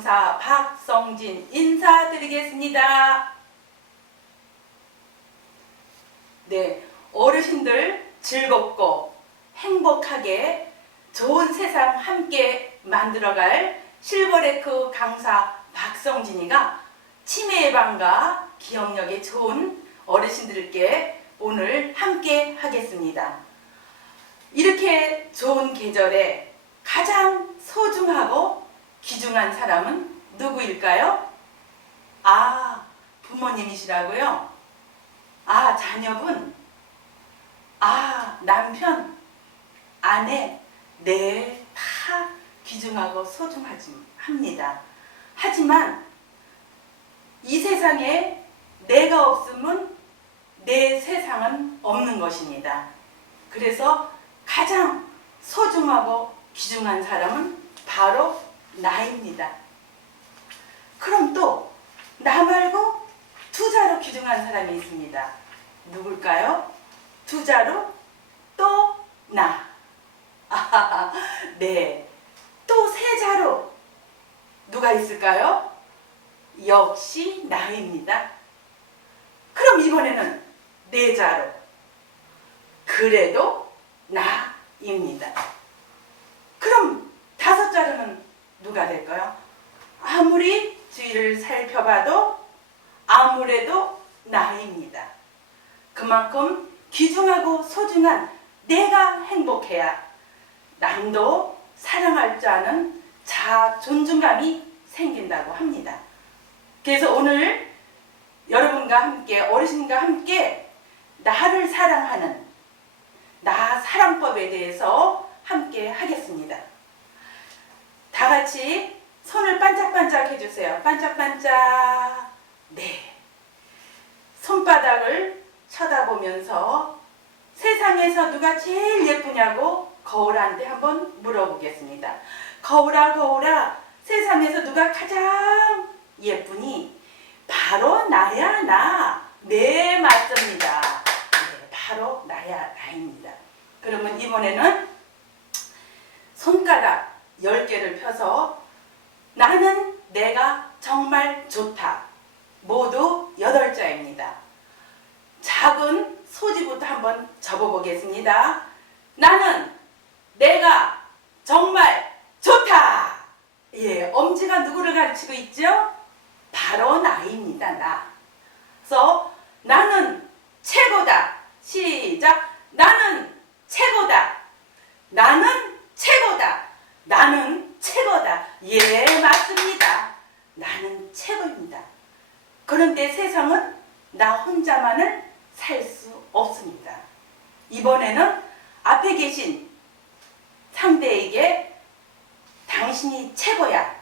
강사 박성진 인사드리겠습니다. 네, 어르신들 즐겁고 행복하게 좋은 세상 함께 만들어갈 실버레크 강사 박성진이가 치매 예방과 기억력에 좋은 어르신들께 오늘 함께 하겠습니다. 이렇게 좋은 계절에 가장 소중하고 귀중한 사람은 누구일까요? 아, 부모님이시라고요? 아, 자녀분? 아, 남편? 아내? 네, 다 귀중하고 소중하지 합니다. 하지만 이 세상에 내가 없으면 내 세상은 없는 것입니다. 그래서 가장 소중하고 귀중한 사람은 바로 나입니다. 그럼 또 나 말고 투자로 귀중한 사람이 있습니다. 누굴까요? 투자로 또 나. 아하하, 네. 또 세자로 누가 있을까요? 역시 나입니다. 그럼 이번에는 네자로. 그래도 나입니다. 그럼 다섯 자루는 누가 될까요? 아무리 주위를 살펴봐도 아무래도 나입니다. 그만큼 귀중하고 소중한 내가 행복해야 남도 사랑할 줄 아는 자아 존중감이 생긴다고 합니다. 그래서 오늘 여러분과 함께 어르신과 함께 나를 사랑하는 나 사랑법에 대해서 함께 하겠습니다. 다 같이 손을 반짝반짝 해주세요. 반짝반짝. 네. 손바닥을 쳐다보면서 세상에서 누가 제일 예쁘냐고 거울한테 한번 물어보겠습니다. 거울아, 거울아, 세상에서 누가 가장 예쁘니? 바로 나야, 나. 네, 맞습니다. 네, 바로 나야, 나입니다. 그러면 이번에는 손가락 10개를 펴서 나는 내가 정말 좋다. 모두 8자입니다. 작은 소지부터 한번 접어보겠습니다. 나는 내가 정말 좋다. 예, 엄지가 누구를 가르치고 있죠? 바로 나입니다, 나. 그래서 나는 최고다. 시작. 나는 최고다. 나는. 나는 최고다. 예, 맞습니다. 나는 최고입니다. 그런데 세상은 나 혼자만을 살 수 없습니다. 이번에는 앞에 계신 상대에게 당신이 최고야.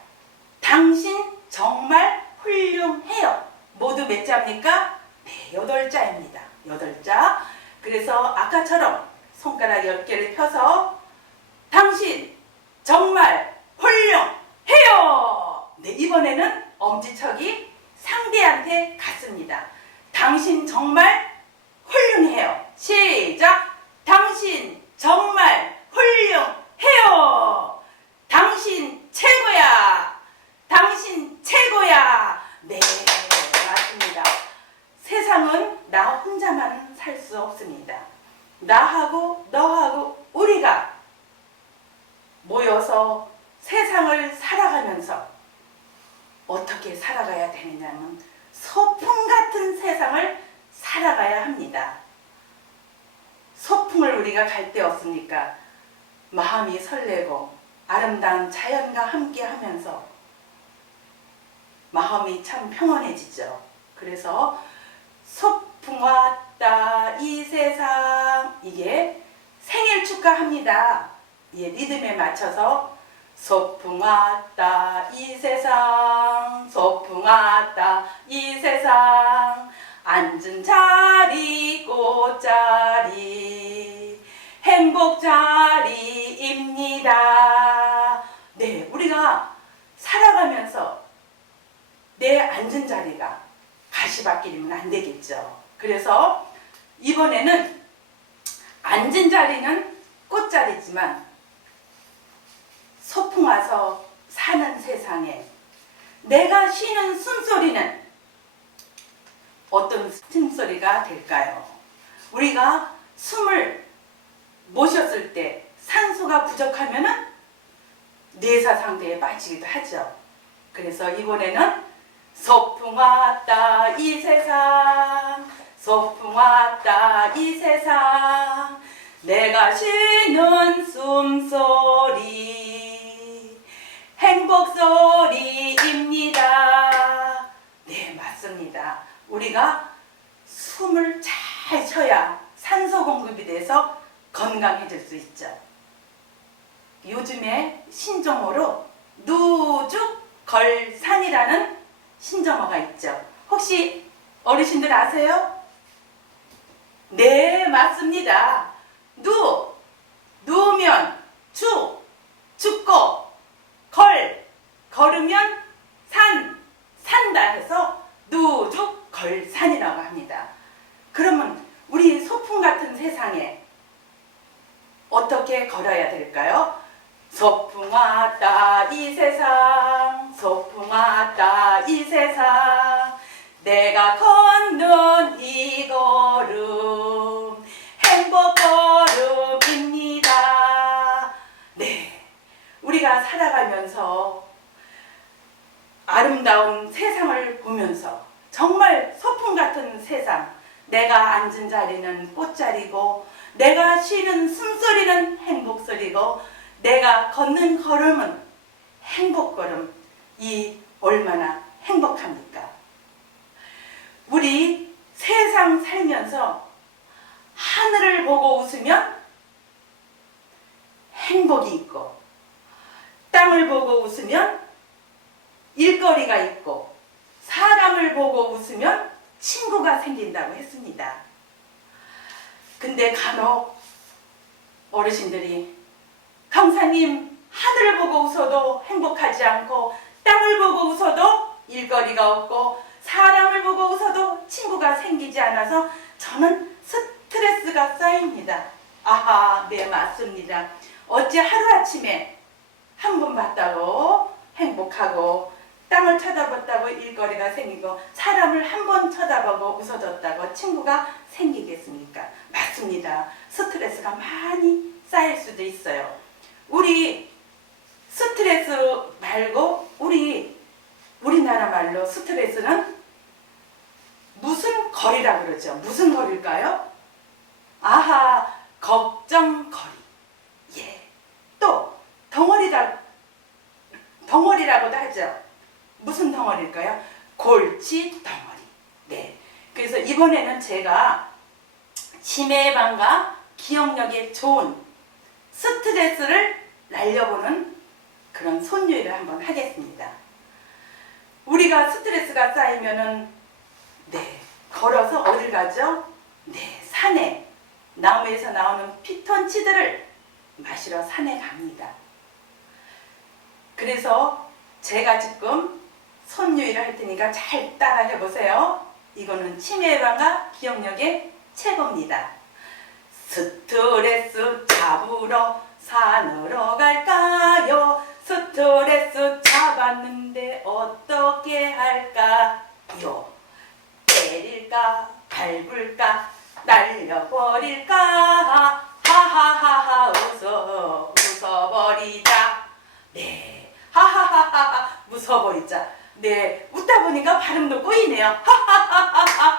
당신 정말 훌륭해요. 모두 몇 자입니까? 네, 여덟 자입니다. 여덟 자. 그래서 아까처럼 손가락 10개를 펴서 당신 정말 훌륭해요. 네, 이번에는 엄지척이 상대한테 갔습니다. 당신 정말 훌륭해요. 시작. 당신 정말 훌륭해요. 당신 최고야. 당신 최고야. 네, 맞습니다. 세상은 나 혼자만 살 수 없습니다. 나하고 너하고 우리가 모여서 세상을 살아가면서 어떻게 살아가야 되느냐면 소풍 같은 세상을 살아가야 합니다. 소풍을 우리가 갈 때 없습니까? 마음이 설레고 아름다운 자연과 함께 하면서 마음이 참 평온해지죠. 그래서 소풍 왔다 이 세상 이게 생일 축하합니다. 예, 리듬에 맞춰서 소풍 왔다 이 세상 소풍 왔다 이 세상 앉은 자리 꽃자리 행복 자리입니다. 네, 우리가 살아가면서 내 앉은 자리가 가시밭길이면 안 되겠죠. 그래서 이번에는 앉은 자리는 꽃자리지만 소 소풍 와서 사는 세상에 내가 쉬는 숨소리는 어떤 숨소리가 될까요? 우리가 숨을 모셨을 때 산소가 부족하면은 뇌사 상태에 빠지기도 하죠. 그래서 이번에는 소풍 왔다 이 세상 소풍 왔다 이 세상 내가 쉬는 숨소리 행복 소리입니다. 네, 맞습니다. 우리가 숨을 잘 쉬어야 산소 공급이 돼서 건강해질 수 있죠. 요즘에 신종어로 누죽걸산이라는 신종어가 있죠. 혹시 어르신들 아세요? 네, 맞습니다. 누, 누우면 죽, 죽고, 걸, 걸으면 산, 산다 해서 누죽걸산이라고 합니다. 그러면 우리 소풍 같은 세상에 어떻게 걸어야 될까요? 소풍 왔다 이 세상 소풍 왔다 이 세상 내가 걷는 이 걸음 행복 걸음입니다 네 우리가 살아가면서 아름다운 세상을 보면서 정말 소풍 같은 세상 내가 앉은 자리는 꽃자리고 내가 쉬는 숨소리는 행복소리고 내가 걷는 걸음은 행복걸음 이 얼마나 행복합니까? 우리 세상 살면서 하늘을 보고 웃으면 행복이 있고 땅을 보고 웃으면 일거리가 있고 사람을 보고 웃으면 친구가 생긴다고 했습니다. 근데 간혹 어르신들이 강사님 하늘을 보고 웃어도 행복하지 않고 땅을 보고 웃어도 일거리가 없고 사람을 보고 웃어도 친구가 생기지 않아서 저는 스트레스가 쌓입니다. 아하, 네 맞습니다. 어제 하루아침에 한 번 봤다고 행복하고 쳐다봤다고 일거리가 생기고 사람을 한 번 쳐다보고 웃어줬다고 친구가 생기겠습니까? 맞습니다. 스트레스가 많이 쌓일 수도 있어요. 우리 스트레스 말고 우리 우리나라 말로 스트레스는 무슨 거리라 그러죠? 무슨 거리일까요? 아하, 걱정거리. 예. 또 덩어리다 덩어리라고도 하죠. 무슨 덩어리일까요? 골치 덩어리. 네. 그래서 이번에는 제가 치매 예방과 기억력에 좋은 스트레스를 날려보는 그런 손유를 한번 하겠습니다. 우리가 스트레스가 쌓이면은 네 걸어서 어딜 가죠? 네 산에 나무에서 나오는 피톤치드를 마시러 산에 갑니다. 그래서 제가 지금 손유일을 할 테니까 잘 따라 해 보세요. 이거는 치매 예방과 기억력에 최고입니다. 스트레스 잡으러 산으로 갈까요? 스트레스 잡았는데 어떻게 할까요? 때릴까? 밟을까? 날려버릴까? 하하하하 웃어 웃어버리자. 네, 하하하하 웃어버리자. 네, 웃다 보니까 발음도 꼬이네요. 하하하하하